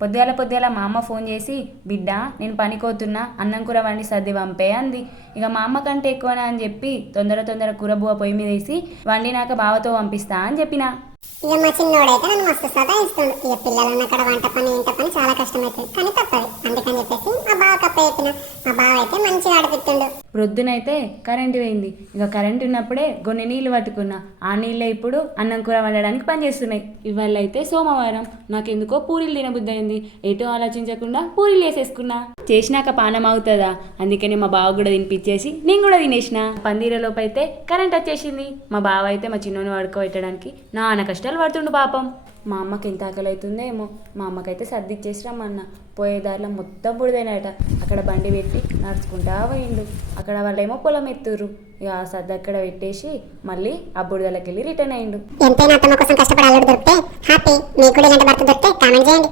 పొద్దుగాల పొద్దుగాల మా అమ్మ ఫోన్ చేసి బిడ్డ నేను పనికోతున్నా అన్నం కూర వండి సర్ది పంపే అంది. ఇక మా అమ్మ కంటే ఎక్కువనా అని చెప్పి తొందర తొందర కూర బువ్వ పొయ్యి మీద వేసి వండినాక బావతో పంపిస్తా అని చెప్పిన. ఇక మా చిన్నోడైతే నన్ను మస్తు సదా ఇక పిల్లలు అక్కడ వంట పని ఇంట పని చాలా కష్టమవుతుంది. కానీ తప్పదు. అందుకని చెప్పేసి మా బావ కప్ప చెప్పిన. మా బావ అయితే మంచిగా ఆడపిస్తుండు ప్రొద్దునైతే కరెంటు పోయింది. ఇక కరెంటు ఉన్నప్పుడే కొన్ని నీళ్ళు పట్టుకున్నా. ఆ నీళ్ళే ఇప్పుడు అన్నం కూర వండడానికి పనిచేస్తున్నాయి ఇవాళ అయితే సోమవారం. నాకెందుకో పూరీలు తినబుద్ధి అయింది ఎటు ఆలోచించకుండా పూరీలు వేసేసుకున్నా. చేసినాక పానం అవుతుందా? అందుకని మా బావ కూడా తినిపించేసి నేను కూడా తినేసిన. పందిరలోపు అయితే కరెంట్ వచ్చేసింది. మా బావ అయితే మా చిన్నోని పడుకోబెట్టడానికి నాన్న కష్టాలు పడుతుండు పాపం. మా అమ్మకి ఎంత ఆకలి అవుతుందో ఏమో మా అమ్మకైతే సర్ది ఇచ్చేసి రమ్మన్న పోయే దారిలో మొత్తం బుడిదైనట అక్కడ బండి పెట్టి నడుచుకుంటా పోయిండు. అక్కడ వాళ్ళేమో పొలం ఎత్తురు ఇక సర్ది అక్కడ పెట్టేసి మళ్ళీ ఆ బుడిదలకి వెళ్ళి రిటర్న్ అయ్యిండు ఎంతైనా అత్తమ్మ కోసం కష్టపడి అల్లుడు దొరికితే హ్యాపీ. మీకు కూడా ఇలాంటి భర్త దొరికితే కామెంట్ చేయండి.